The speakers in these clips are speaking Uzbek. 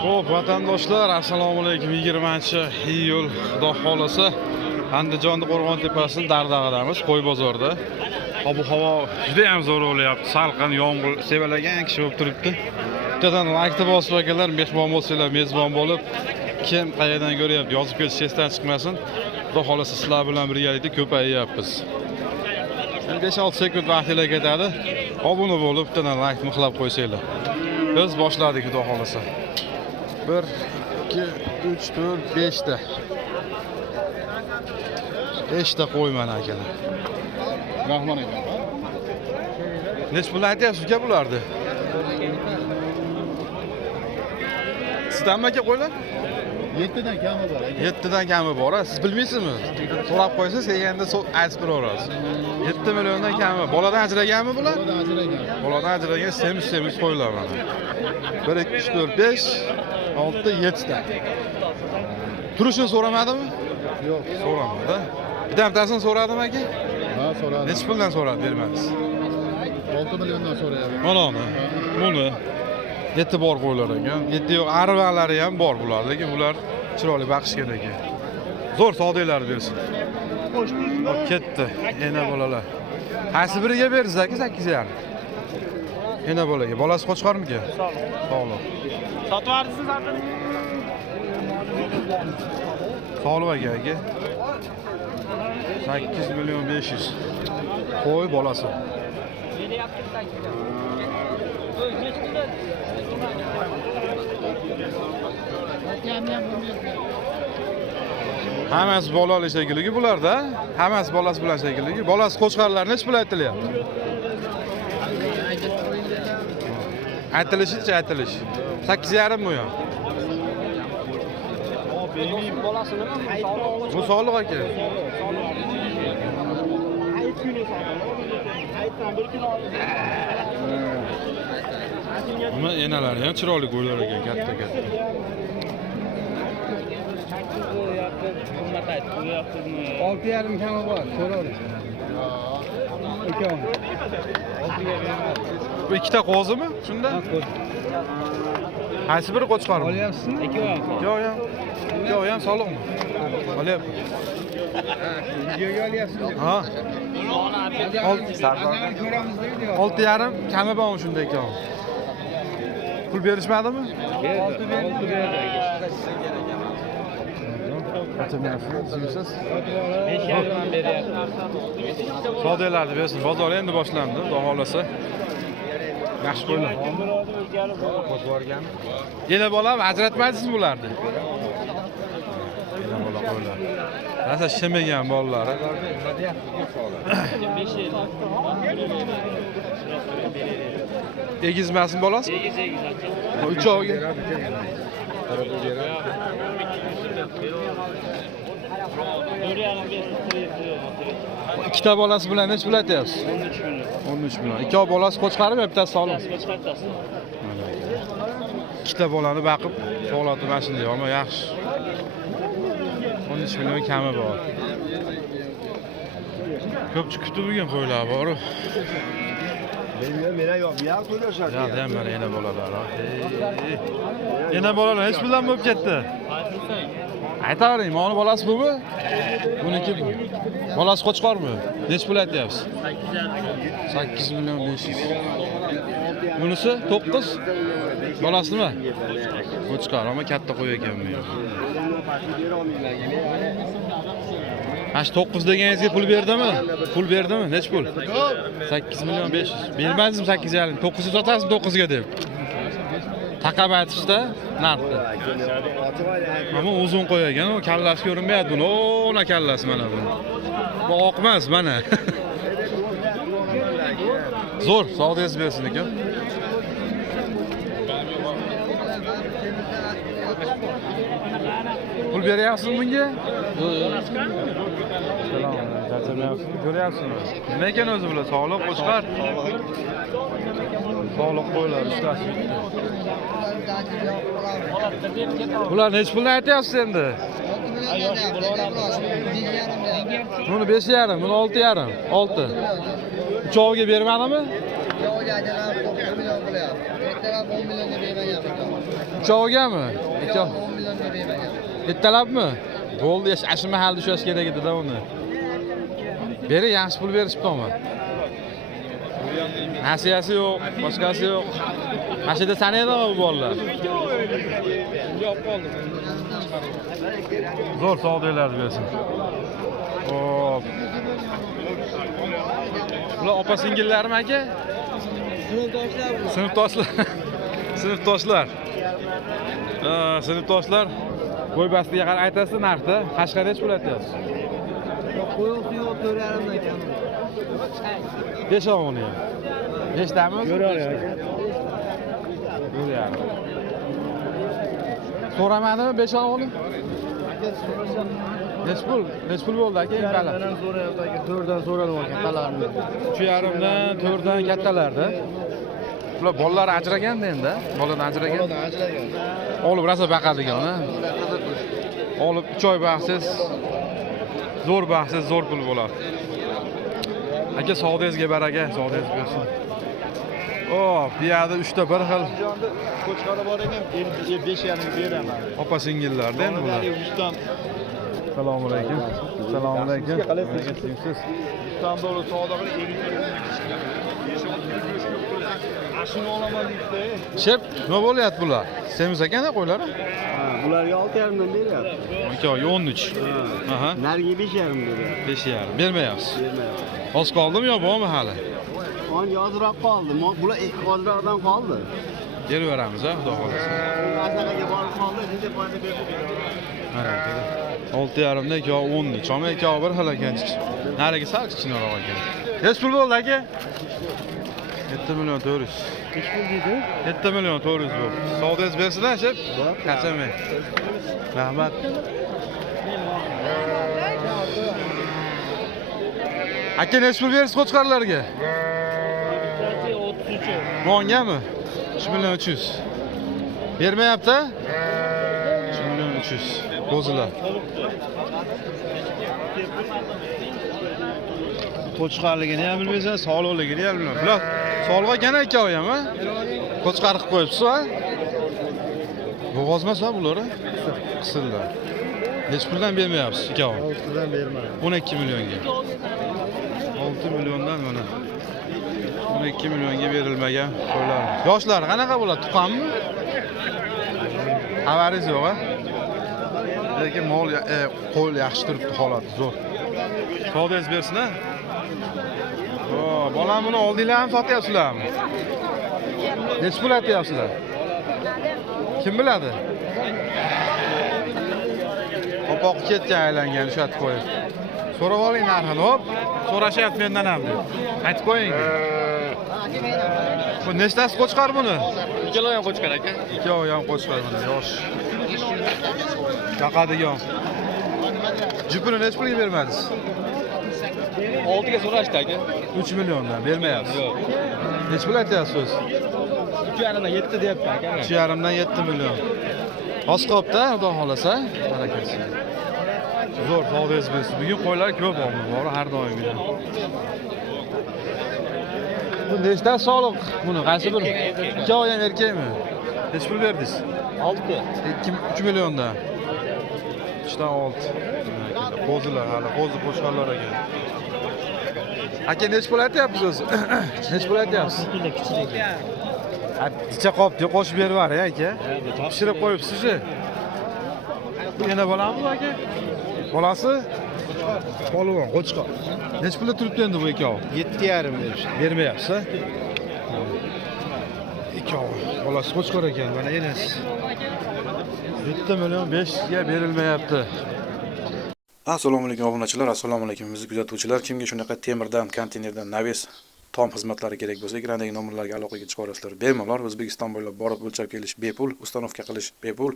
Xo'p, vatandoshlar, assalomu alaykum. 20-iyul, Xudo xolasa, Andijonda Qo'rg'on tepasida Dardag'adamiz, qo'y bozorida. Ob-havo juda ham zo'r bo'lyapti. Salqin, yomg'ir sevalagan kishi bo'lib turibdi. Bittadan laykni bosib akalar, mehmon bo'lsanglar, mezbon bo'lib, kim qayerdan ko'ryapti, yozib ketish esdan chiqmasin. Xudo xolasa sizlar bilan birgalikda ko'payyapmiz. 5-6 sekund vaqtlar ketadi. Obuna bo'lib, bittadan laykni mixlab qo'ysanglar. Biz boshladik, Xudo xolasa. 1, 2, 3, 4, 5 ta. 5 ta qo'yman akalar. Rahmon aka. Nech pul aytyapsiz uka bularni? Sizdanmi aka qo'ylar? 7 dan kami bor. 7 dan kami bor. Siz bilmaysizmi? So'rab qo'ysangiz, kelganda aytib beraverasiz. 7 milliondan kami. Boladan ajraganmi bular? Boladan ajragan. Boladan ajragan semiz qo'ylar mana. 1, 2, 3, 4, 5, 6, 7 ta. Turishini so'ramadimi? Yo'q. So'ramadi. Bittatasini so'radimi aka? Ha, so'radim. Nech puldan so'radi, bermadingiz? 6 milliondan so'rayapti. Mana buni 7 bor qo'ylar ekan. 7 yo'q, arvalari ham bor bular, lekin bular chiroyli baqish kerak ekan. Zo'r savdolar bersin. Hop, ketdi. Ena bolalar. Qaysi biriga bersiz aka 8,5? Ena bolaga. Bolasi qo'chqarmikan? Sog'liq. Sotib yubordingiz zaten. Sog'liq aka. 8 million 500. Qo'y bolasi. Hammasi bolali shekilligi bularda. Hammasi bolasi bilan shekilligi. Bolasi qo'chqarlar nech pul aytilyapti? Aytilishicha aytilish. 8,5 million. Bu sog'liq aka. Nima enalari ham chiroyli qo'ylar ekan, katta-katta. Olti yarim kami bor, so'ravering. Ikkovi. Bu ikkita qo'zimi? Shunda? Qaysi biri qo'chqarmi? Olyapsizmi? Ikkovi. Yo'q. Yo'q, ham soliqmi? Olyapti. Videoga olyapsizmi? Ha. Ko'ramiz deydi. 6,5 kami bormi shunda ekan? Pul berishmadimi? Olti berdi. Qancha berasiz? 5,5 beryapti. Savdolarni bersin. Bozor endi boshlandi, xudo xolasa. Yaxshi qo'ylar. Yana bola ajratmaysizmi bularni? Yana bola qo'ylar. Rasa shimigan bolalari. Egizmasmi bolasi? Egiz. Uchoviga. Ikkita bolasi bilan nech pul aytyapsiz? 13 million. Ikkov bolasi qo'chqarmi, bittasi sog'lom? Ikkita bolani baqib, sog'lotib mana shunday olma yaxshi. 13 million kami bor. Ko'pchilik kutib turgan qo'ylar bor. Mena yo'q, bu ham to'lashadi. Ya, ham mana yana bolalar. Yana bolalar hech puldan bo'lib ketdi. Aytavering, ma'lum bolasi bu? Buniki bu. Bolasi qo'chqarmi? Nech pul aytyapsiz? 8 million 500. Bunisi 9. Bolasi nima? Qo'chqar, ammo katta qo'y ekan bu. Hash 9 deganingizga pul berdimi? Pul berdimi? Nech pul? 8 million 500. Bermadingizmi 8,5? 9'u sotasizmi 9 ga deb? Taqab aytishda narxni. Ammo uzun qo'y ekan, u kallasi ko'rinmayapti buni. O'na kallasi mana bu. Bu oqmas mana. Zo'r, savdoyingiz bersin ekan. Pul beryapsizmi bunga? Yo'q. Salom, charchamayapsizmi? Ko'ryapsizmi? Nima ekan o'zi bular? Sog'liq qo'chqar. Sog'liq qo'ylar ustasi. Bular nech pulni aytyapsiz endi? Buni 5,5, buni 6,5. 6. Uchoviga bermadimi? Uchoviga-mi? Bittalabmi? Bo'ldi, ashi mahalda ushlash kerak edi-da uni. Beri yaxshi pul berishibdi-mi? Nasiyasi yo'q, boshqasi yo'q. Mashida sanaydi-mi bu bolalar? Yo'q qoldi. Zo'r savdolarni bersin. Hop. Bular opa-singillarmi aka? Sinfdoshlar. Sinfdoshlar. Sinfdoshlar. Qo'y bastiga qarab aytasiz narxda. Qashqarga nech pul aytyapsiz? Qo'yoqni yo'q 4,5 ekan. 5 og'ini. 5 tami? Ko'raver. Ko'ryapman. So'ramadimi 5 og'ini? Nech pul bo'ldi aka? Qaladan so'rayapti aka, 4dan so'ralib olgan qalarni. 3,5dan 4dan kattalarda. Bular bolalar ajraganda endi. Boladan ajragan. Boladan ajragan. Olib rosa baqadigan, ha. Olib 3 oy baqsiz zo'r baqsiz zo'r pul bo'ladi. Aka savdingizga baraka, savdingiz bersin. Hop, bu yerda 3 ta bir xil Qo'chqori bor ekan, 5,5 beraman. opa singillarda endi bular. Assalomu alaykum. Assalomu alaykum. Siz İstanbul'u sağdaqli 50 Ashuni olaman deydi. Shep, nima bo'lyapti bular? Semiz ekan qo'ylari? Bularga 6,5 dan beryapti. Aka 13. Aha. Nariga 5,5 dedi. 5,5. Bermayapsiz. Bermayapti. Oz qoldimi yo bormi hali? On yozroq qoldi. Bular ozroqdan qoldi. Beraveramiz, ha, xudo xolasa. Asaqaga borib qoldi, endi foyda berdi. Harakati. 6,5 dan 2 10. Chome 2 bir xil ekan. Nariga sal kichikroq ekan. Nech pul bo'ldi aka? 7 million 400. Nech pul dedi? 7 million 400 bo'ldi. Savdingiz bersizlar, shep? Qachamay. Rahmat. Aka nech pul bersiz qo'chqarlarga? 33. Mongami? 3 million 300. Bermayapti? 3 million 300. Qo'zilar. Qo'chqarligini ham bilmaysan, sog'liqligini ham bilmaysan. Bular sog'liq ekan ikkovi ham, ha? Qo'chqar qilib qo'yibsiz, ha? Bo'g'ozmas, ha bular? Qisirlar. Nech puldan bermayapsiz ikkovi? 6dan bermadim. 12 millionga. 6 milliondan mana 12 millionga berilmagan qo'ylar. Yoshlar qanaqa bo'ladi? Tuqqanmi? Xabaringiz yo'q, ha? Lekin mol qo'l yaxshi turibdi, holati zo'r. Savdingiz bersin, ha? O, bolam buni oldinglarmi sotyapsizlarmi? Nech pul aytyapsizlar? Kim biladi? Qo'poq ketgan aylangan ushatib qo'yib. So'rab oling narxini, hop. So'rashyapti mendan ham deb. Aytib qo'ying. Bu nechtasi qo'chqar buni? Ikkalovi ham qo'chqar aka. Ikkovi ham qo'chqar buni, yosh. Chaqadigan. Jupini nech pulga bermadingiz? 6 ga so'rashdi aka. 3 milliondan bermayapsiz. Yo'q. Nech pul aytyapsiz? 2,5 dan 7 deyapti aka. 3,5 dan 7 million. Oz qopda, xudo xolasa, barakasi. Zo'r savdingiz bersin. Bugun qo'ylar ko'p oldi, bor har doimgidek. Bu nechta soliq buni? Qaysi bir? Ikkovi ham erkakmi? Nech pul berdingiz? 6. 3 milliondan. 3 dan 6. Qo'zilar hali, qo'zi qo'shqarlar ekan. Aka nech pul aytyapsiz o'zi? Nech pul aytyapsiz? Icha qopdi, qo'shib berib yuboring aka. Pishirib qo'yibsiz-chi. Bu yana bolami aka? Bolasi? Polvon, qo'chqor. Nech pulda turibdi endi bu ikkovi? 7,5 berishdi. Bermayapsiz, ha? Ikkovi. Bolasi qo'chqor ekan, mana enasi. 7 million 5 ga berilmayapti. Assalomu alaykum obunachilar, assalomu alaykum bizni kuzatuvchilar. Kimga shunaqa temirdan, konteynerdan, naves tom xizmatlari kerak bo'lsa, ekrandagi nomerlarga aloqaga chiqarasizlar. Bemalol O'zbekiston bo'ylab borib o'lchab kelish bepul, ustanovka qilish bepul.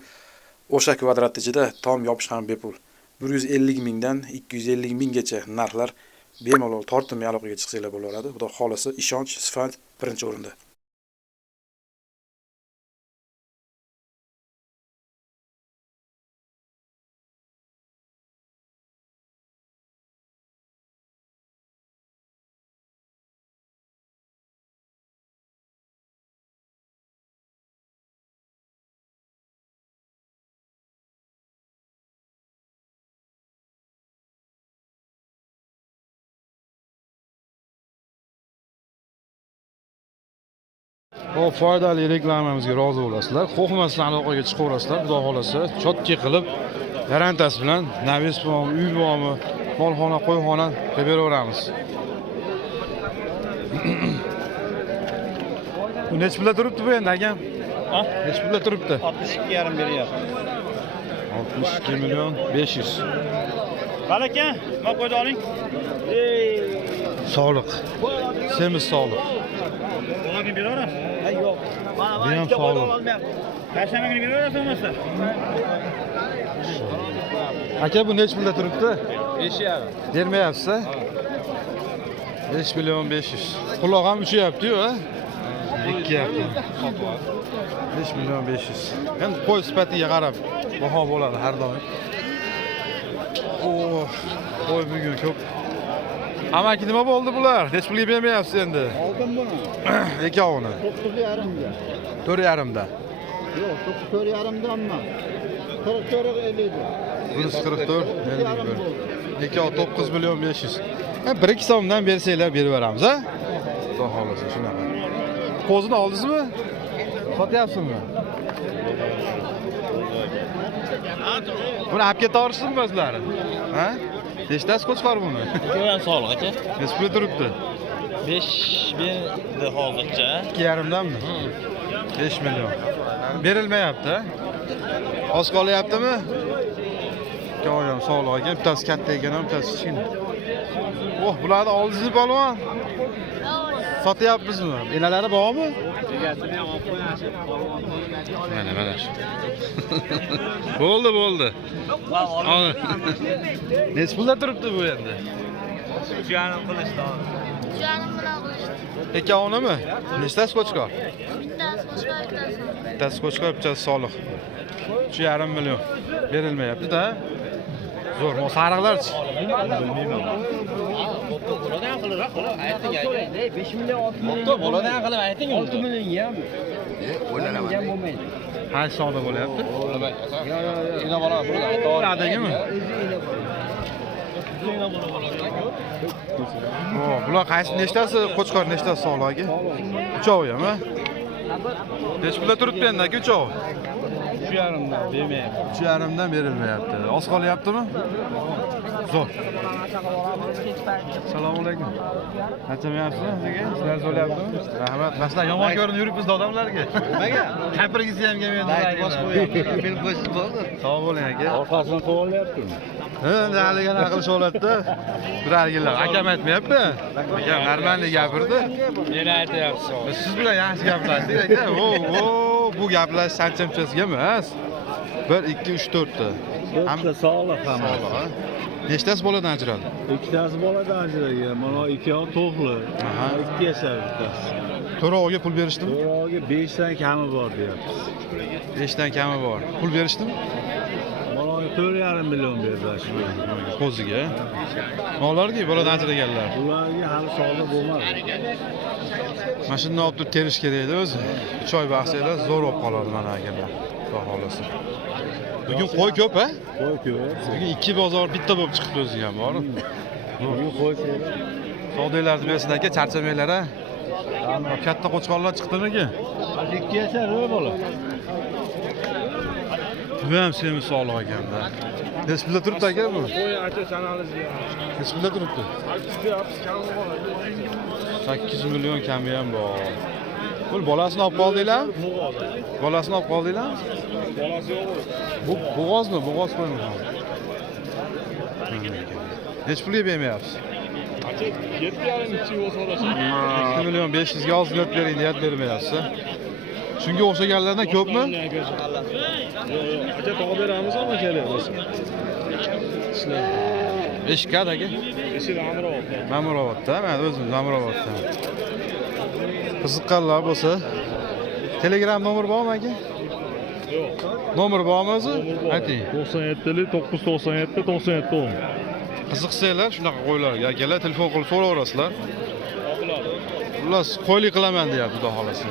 O'sha kvadrat ichida tom yopish ham bepul. 150 mingdan 250 minggacha narxlar bemalol tortinmay aloqaga chiqsanglar bo'laveradi. Xudo xolasa, ishonch, sifat birinchi o'rinda. O foydali reklamamizga rozi bo'lasizlar. Qo'rqmasdan aloqaga chiqaverasizlar, xudo xolasa. Chotki qilib garantiyasi bilan navis bormi, uy bormi, molxona, qo'yxona qilib beraveramiz. Bu nech pulga turibdi bu endi akam? Ha? Nech pulga turibdi? 62,5 beryapti. 62 million 500. Qani aka, nima qo'ydi oling? Sog'liq. Semiz sog'liq. Oling beraverasiz? Ha, yo'q. Bu ham sog'liq. Kashaga beraverasiz bo'lmasa? Aka bu nech pulga turibdi? 5,5. Bermayapsiz-a? 5 million 500. Quloq ham uchayapti-yu, ha? 2 yapti. 5 million 500. Endi qo'y sifatiga qarab baho bo'ladi har doim. Qo'y bugun ko'p. Amaki nima bo'ldi bular? Hech pulga bermayapsiz endi. Oldim buni. Ikkovini. 9,5 ga. 4,5 da. Yo'q, 4,5 danmi? 44 50 da. Birisi 44, 51. Ikkov 9 million 500. Ha, 1-2 so'mdan bersanglar berib beramiz, ha? Xudo xolasa shunaqa. Qo'zini oldingizmi? Sotyapsizmi? Buni olib ketaverisizmi o'zlari? Ha? Nechtasi qo'chqor buni? Ko'ram sog'liq aka. Nech pul turibdi? 5 berdi hozircha. 2,5 danmi? 5 million. Berilmayapti, ha? Oz qolyaptimi? Ikkovim sog'liq ekan, bittasi katta ekan, bittasi kichkina. Oh, bularni oldingizmi polvon? Sotyapmizmi? Enalari bormi? Mana shu. Bo'ldi. Nech pulda turibdi bu endi? 3,5 qilishdi. Canım bilan qilishdi. Ikkovini? Nechtasi qo'chqor? Bittasi qo'shqor, bittasi. Bittasi qo'chqor, bittasi soliq. 3,5 million. Berilmayapti-da. Zo'r, mo sariqlarchi. Boladan qilib ayting aka. 5 million 6 million. Boladan qilib ayting. 6 million ham. O'ylanamagan bo'lmaydi. Ha, savdo bo'lyapti. Ina bola burada aytib. Adagimi? Bular qaysi nechtasi qo'chqor, nechtasi soliq aka? Uchovi ham, ha? Nech pulda turibdi endi aka uchovi? 3,5 dan bermayapti. 3,5 dan berilmayapti. Oz qolyaptimi? Zo'r. Assalomu alaykum. Qachamayapsizmi sizga? Sizlar zo'rlayaptimi? Rahmat. Maslar yomon ko'rinib yuribmiz odamlarga. Nimaga? Kaprigiz ham kelmaydi. Bosh qo'yapti. Bil qo'ysiz bo'ldi. Sog' bo'ling aka. Orqasini qo'yaptimi? Endi haliga qilish holatda birargilar akam aytmayapti. Akam normalniy gapirdi. Meni aytyapsiz. Siz bilan yaxshi gaplashdik aka. Bu gaplash sanchimchasiga emas. 1 2 3 4 ta. Hamma sog'liq hammasi. Nechtasi boladan ajraldi? Ikkitasi boladan ajragan. Mana ikkovi to'qli. Aha. 2 yashar bittasi. To'rovga pul berishdimi? To'rog'iga 5 dan kami bor deyapmiz. 5 dan kami bor. Pul berishdimi? Mana 4,5 million berdi shu. Qo'ziga. Nolarga boladan ajraganlar. Ularga hali savdo bo'lmadi. Mashinani olib turib terish kerak edi o'zi. 3 oy baqsanglar zo'r bo'lib qoladi mana akalar. Xudo xolasa. Bugun qo'y ko'p, ha? Qo'y ko'p. Bugun 2 bozor bitta bo'lib chiqibdi o'ziga ham, bormi? Bugun qo'y ko'p. Savdolarni bersin aka, charchamanglar, ha? Katta qo'chqorlar chiqdimi-ki? 2 yashar bola. Bu ham semiz sog'liq ekanda. Nech pulda turibdi aka bu? Qo'y aka sanalizga. Nech pulda turibdi? 8 million kami ham bor. Bu bolasini olib qoldinglarmi? Bolasini olib qoldinglarmi? Bolasi yo'q. Bu bo'g'ozmi? Bo'g'oz qo'ymi? Nech pulga bermayapsiz? Aka 7,5 ichi bo'lsa olasiz. 2 million 500 ga ozgina bering deyap bermayapsiz. Shunga o'xshaganlardan ko'pmi? Aka tog'a beramiz ama kelayapmiz. Eshikad aka. Eshik Amurobod. Ma'murobodda, men o'zim Ma'muroboddan. Qiziqqanlar bo'lsa, Telegram nomer bormi aka? Yo'q. Nomer bormi o'zi? Ayting. 97 997 97 10. Qiziqsanglar shunaqa qo'ylarga akalar telefon qilib so'raverasizlar. Xullas, qo'ylik qilaman deyapti, xudo xolasa.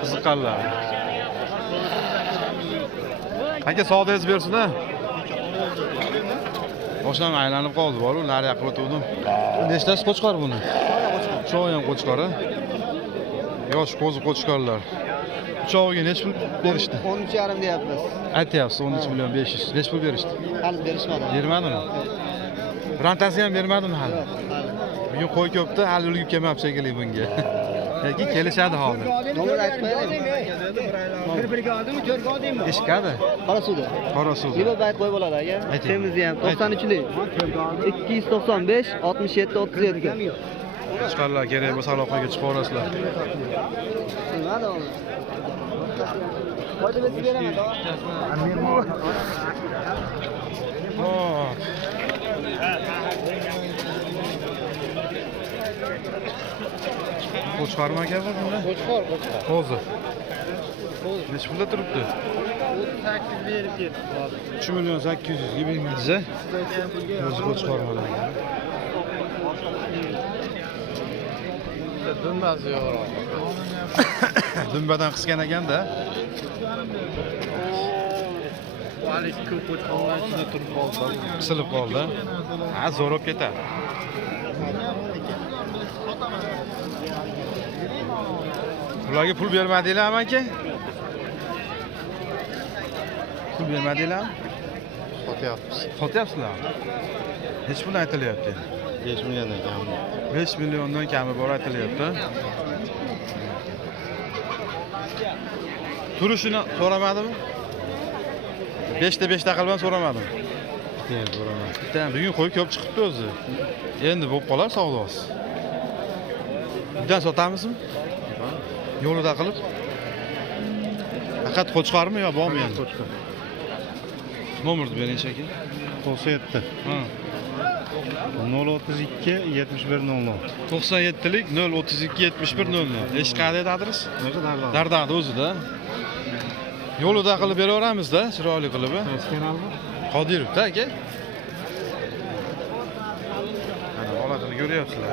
Qiziqqanlar. Aka savdoyingiz bersin-a. Boshdan aylanib qoldi, bor-ku, nariyoqqa o'tdim. Nechtasi qo'chqor buni? Sho'y ham qo'chqori. Yosh qo'zi qo'chqorlar. Uchoviga necha pul berishdi? 13,5 deyapmiz. Aytyapsiz 13 million 500. Necha pul berishdi? Hali berishmadi. Bermadimi? Birontasi ham bermadimi hali? Bugun qo'y ko'pda, hali ulgib kelmabdi shekilli bunga. Yoki kelishadi hozir. Nomer aytib qo'yaylik. Bir-biriga oldimi, to'rtga oldingmi? Eshikadi. Qorasuvda. Qorasuv. Yilo bayt qo'y bo'ladi aka. Ayting. Semizni ham 93lik. 295 67 37. Qo'chqorlar kerak bo'lsa aloqaga chiqib olasizlar. Nima da olur? Qo'yib beraman. Hop. Qo'chqormi aka bu bunda? Qo'chqor. Qo'zi. Necha pulda turibdi? 38 berib ketdi. 3 million 800 ga bermadingiz a? O'zi qo'chqormalar. Dumbasi yo'q. Dumbadan qisgan ekanda. Vali ko'p qo'chqorlar ichida turib qoldi. Qisilib qoldi. Ha, zo'rib ketadi. Ularga pul bermadinglarmi aka? Pul bermadinglarmi? Sotyapmiz. Sotyapsizlarmi? Hech pul aytilyapti. 5 million ekan. 5 milliondan kami bor aytilyapti. Turishini so'ramadimi? 5 ta 5 ta qilib so'ramadim. Bitta bugun qo'y ko'p chiqibdi o'zi. Endi bo'lib qolar savdosi. Bundan sotamizmi? Yo'lida qilib. Faqat qo'chqormi yo bormi endi? Qo'chqor. Nomerni bering shekil. 97. Ha. 032 71 00. 97lik 032 71 00. Eshqada edi adres? Dardada o'zida. Yo'lida qilib beraveramiz-da, chiroyli qilib. Kanalmi? Qodirovda aka. Mana holatini ko'ryapsizlar.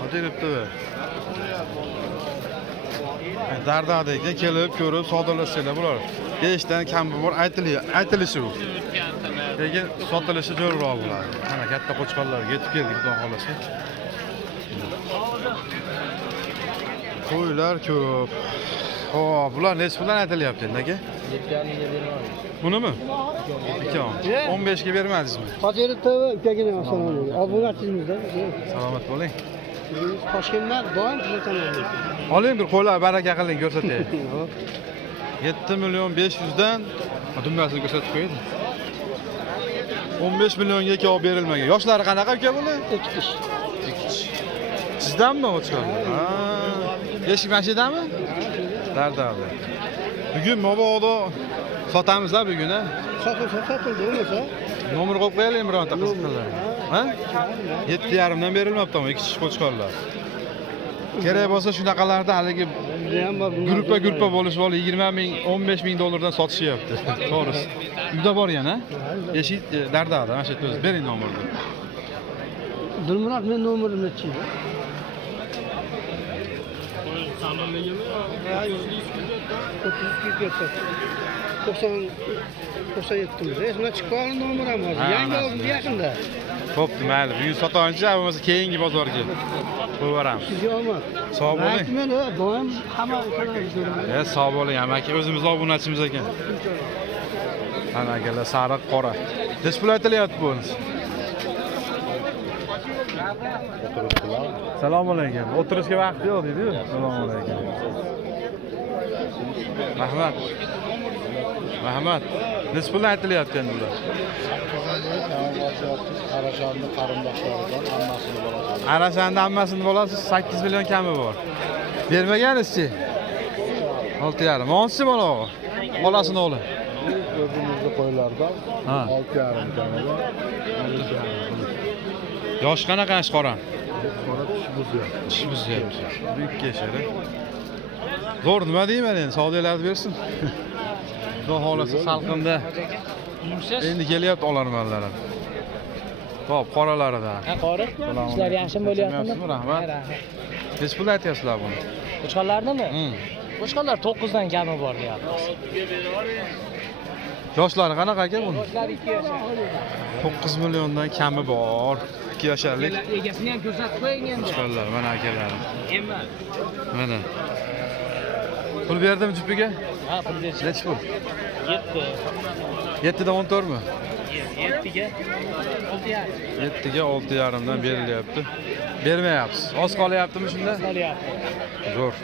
Qodirovda. Dardada ekan, kelib ko'rib savdolashsanglar bo'lar. 5 dan kam bor aytilishi bu. Lekin sotilishi zo'rroq bo'ladi. Mana katta qo'chqorlarga yetib keldik, xudo xolasa. Qo'ylar ko'p. Xo'p, bular necha puldan aytilyapti endi aka? 7,5 ga bermadim. Bunimi? 15 ga bermadingizmi? Qodirov ukagina assalomu alaykum. Obunachimizda. Salomat bo'ling. Toshkentdan doim kuzataman. Oling bir qo'ylar baraka qiling ko'rsatay. 7 million 500 dan dumbasini ko'rsatib qo'ydi. 15 millionga olib berilmagan. Yoshlari qanaqa uka bular? 2 kishi. Sizdanmi o'tgan? Ha. Eshik mashinadami? Dardada. Bugun mabodo sotamiz-a bugun, ha? Sotildi bo'lsa. Nomer qo'yib qo'yaylik bironta qiziqlar. Ha? 7,5 dan berilmabdi-mi? 2 kishi qo'chqorlar. Kerak bo'lsa shunaqalarda haligi gruppa bo'lish bo'lib 20 ming, 15 ming dollardan sotishyapti. To'g'risi. Uyda bor yana, eshik dardada, mana shu yerda o'zi bering nomerni. Dilmurod men nomerimni aytchi. 97'miz. Esma chiqqan nomer ham hozir. Yangi oldim yaqinda. Xo'p, mayli. Bugun sotamiz, bo'lmasa keyingi bozorga qo'yib Sizga omad. Sog' bo'ling. Men doim hamma ko'raman. Sog' bo'ling, amaki o'zimiz obunachimiz ekan. Ana akalar sariq, qora. Necha pul aytilyapti bu? Assalomu alaykum. O'tirishga vaqt yo'q dedi-ku. Assalomu alaykum. Rahmat. Rahmat. Necha pul aytilyapti endi bular? Arashanni qarindoshlaridan hammasini bo'ladi. Arashanni hammasini bo'lasiz, 8 million kami bor. Bermagansiz-chi? 6,5. Monsi bola. Bolasini o'g'li. O'zimizga qo'ylardan Ha. 6,5 kamida. Yosh qanaqa ish qoran? Qora tish buzyapti. Tish buzyapti. Buyuk keshari. Zo'r nima deyman endi, savdolarni bersin. Xudo xolasa salqinda. Endi kelyapti olarmanlar. Xo'p, qoralaridan. Ha, qori. Ishlar yaxshimi bo'lyaptimi? Rahmat. Necha pul aytyapsizlar buni? Qo'chqorlarnimi? Qo'chqorlar 9 dan kami bor deyapmiz. Yoshlari qanaqa aka buni? Yoshlar 2 yashar. 9 milliondan kami bor. 2 yoshlik. Egasini ham ko'rsatib qo'ying endi. Chiqarlar mana akalarim. Emma. Mana. Pul berdimi jupiga? Ha, pul bersin. Necha pul? 7. 7dan 14 mi? 7ga 6,5. 7ga 6,5 dan berilyapti. Bermayapsiz. Oz qolyaptimi shunda? Qolyapti. Zo'r.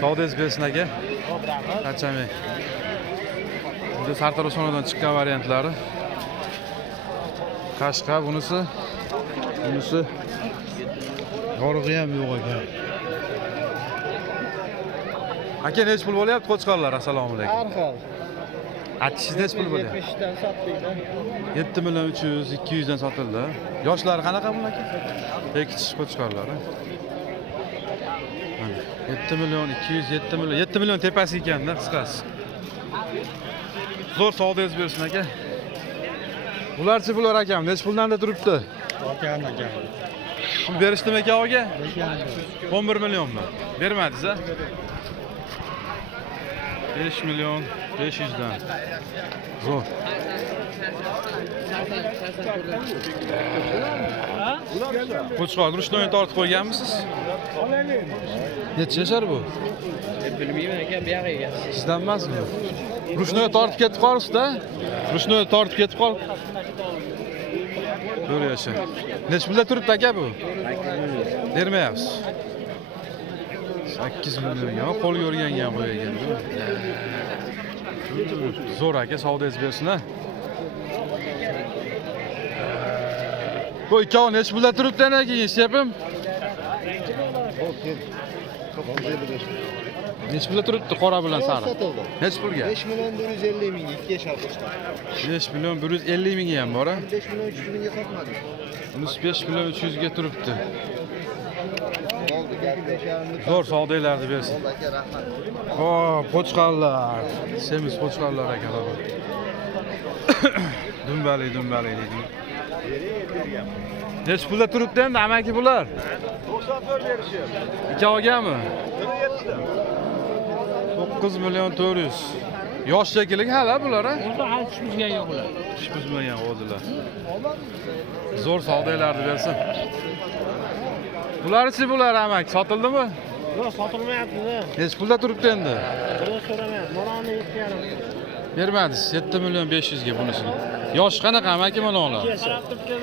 Savdoyingiz bersin aka. Xo'p, rahmat. Qachamang. Bunda sartaroshxonadan chiqqan variantlari. Qashqa bunisi. Bunisi yorug'i ham yo'q ekan. Aka nech pul bo'lyapti qo'chqorlar? Assalomu alaykum. Har xil. Aytishingiz nech pul bo'lyapti? 70 dan sotdik-da. 7 million 300, 200 dan sotildi. Yoshlari qanaqa bular aka? Kichik qo'chqorlar. Mana 7 million 200, 7 million, 7 million tepasi ekanda qisqasi. Zo'r savdoyingiz bersin aka. Bularchi bular akam, nech puldan turibdi? Olgan aka. Pul berishdimi aka oga? 11 millionmi? Bermadingiz a? 5 million 500 dan. Zo'r. Qo'chqor rushnoyni tortib qo'yganmisiz? Necha yashar bu? Bilmayman aka, bu yoqqa egasi. Sizdan emasmi? Rushnoy tortib ketib qolibsiz-da? Rushnoy tortib ketib qol. Ko'r yasha. Nech pulda turibdi aka bu? Bermayapsiz. 8 millionga qo'l yo'rganga ham qo'ygan. Zo'r aka, savdoyingiz bersin a. Bu ikkovi nech pulda turibdi ana keyin eshyapim? Nech pulda turibdi qora bilan sariq? Sotildi. Nech pulga? 5 million 150 ming 2 yashar qo'shdi. 5 million 150 mingga ham bor a. 5 million 300 mingga sotmadik. Bunisi 5 million 300 ga turibdi. Oldi, gap 5,5 Zo'r savdoylarni bersin. Oldi aka, rahmat. Oh, qo'chqorlar. Semiz qo'chqorlar akalar. Dumbali deydi. Nech pulda turibdi endi amaki bular? 94 berishim. Ikkovgami? 9 million 400. Yosh shekilli hali bular a? Burada hali tushmagan yo'q ular. Ish buzmagan o'zilar. Zo'r savdoylarni bersin. Bularchi bular amak sotildimi? Yo'q, sotilmayapti-da. Nech pulda turibdi endi? Buni so'ramayapti. Mana 7,5. Bermadingiz 7 million 500 ga bunisini. Yosh qanaqa amaki mana ular? Qarab turibdi.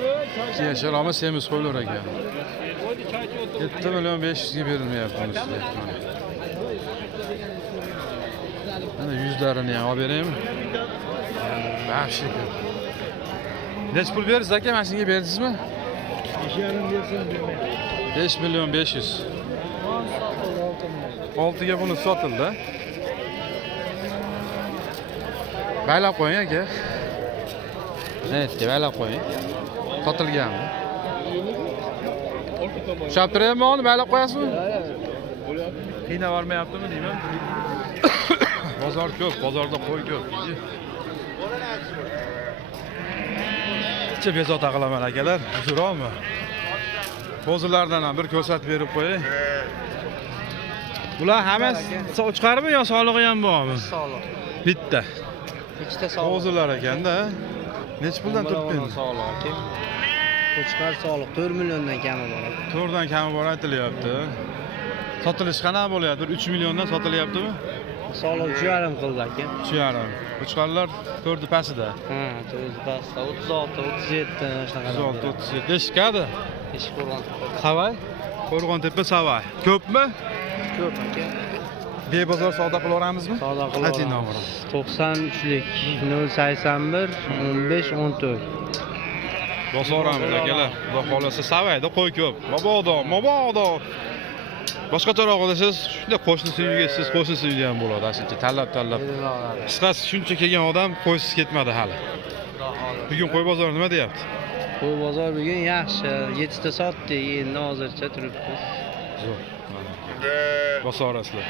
Yashar ama semiz qo'ylar ekan. 7 million 500 ga berilmayapti bunisi. Mana yuzlarini ham olib beraymi? Yaxshi. Nech pul bersiz aka, mana shunga berdingizmi? 5 million 500. 6 ga buni sotildi. Baylab qo'ying aka. Netga baylab qo'ying. Sotilganmi? Shaptiraymi uni baylab qo'yasizmi? Qiynab bormayaptimi deyman. Bozor ko'p, bozorda qo'y ko'p. Ichi bezovta qilaman akalar, uzurmi? Qo'zilardan ham bir ko'rsatib berib qo'ying. Bular hammasi chiqarmi yo solig'i ham bormi? Sog'liq. Bitta. Ikkita sog'liq. Qo'zilar ekanda. Nech puldan turibdi endi? Sog'liq aka. Qo'chqor sog'liq 4 milliondan kami bor. 4 dan kami bor aytilyapti. Sotilish qanaqa bo'lyapti? 3 milliondan sotilyaptimi? Sog'liq 3,5 qildi aka. 3,5. Qo'chqorlar 4 pasida. Ha, 4 pasta 36, 37 shunaqa. 36, 37. Eshikadi. Eshik qo'rg'on. Savay. Qo'rg'ontepa Savay. Ko'pmi? Ko'p aka. Bebozor savdo qilaveramizmi? Savdo Ayting qilib. nomerini. 93lik 081 15 14. Bosoramiz akalar. Xudo xolasa Savayda qo'y ko'p. Mabodo. Boshqacharoq desiz, shunday qo'shni suyuga siz qo'shni suyuga ham bo'ladi aslida. Tanlab. Qisqasi shuncha kelgan odam qo'ysiz ketmadi hali. Bugun qo'y bozori nima deyapti? Qo'y bozor bugun yaxshi. 7 ta sotdik, endi hozircha turibmiz. Zo'r. Bosorasizlar.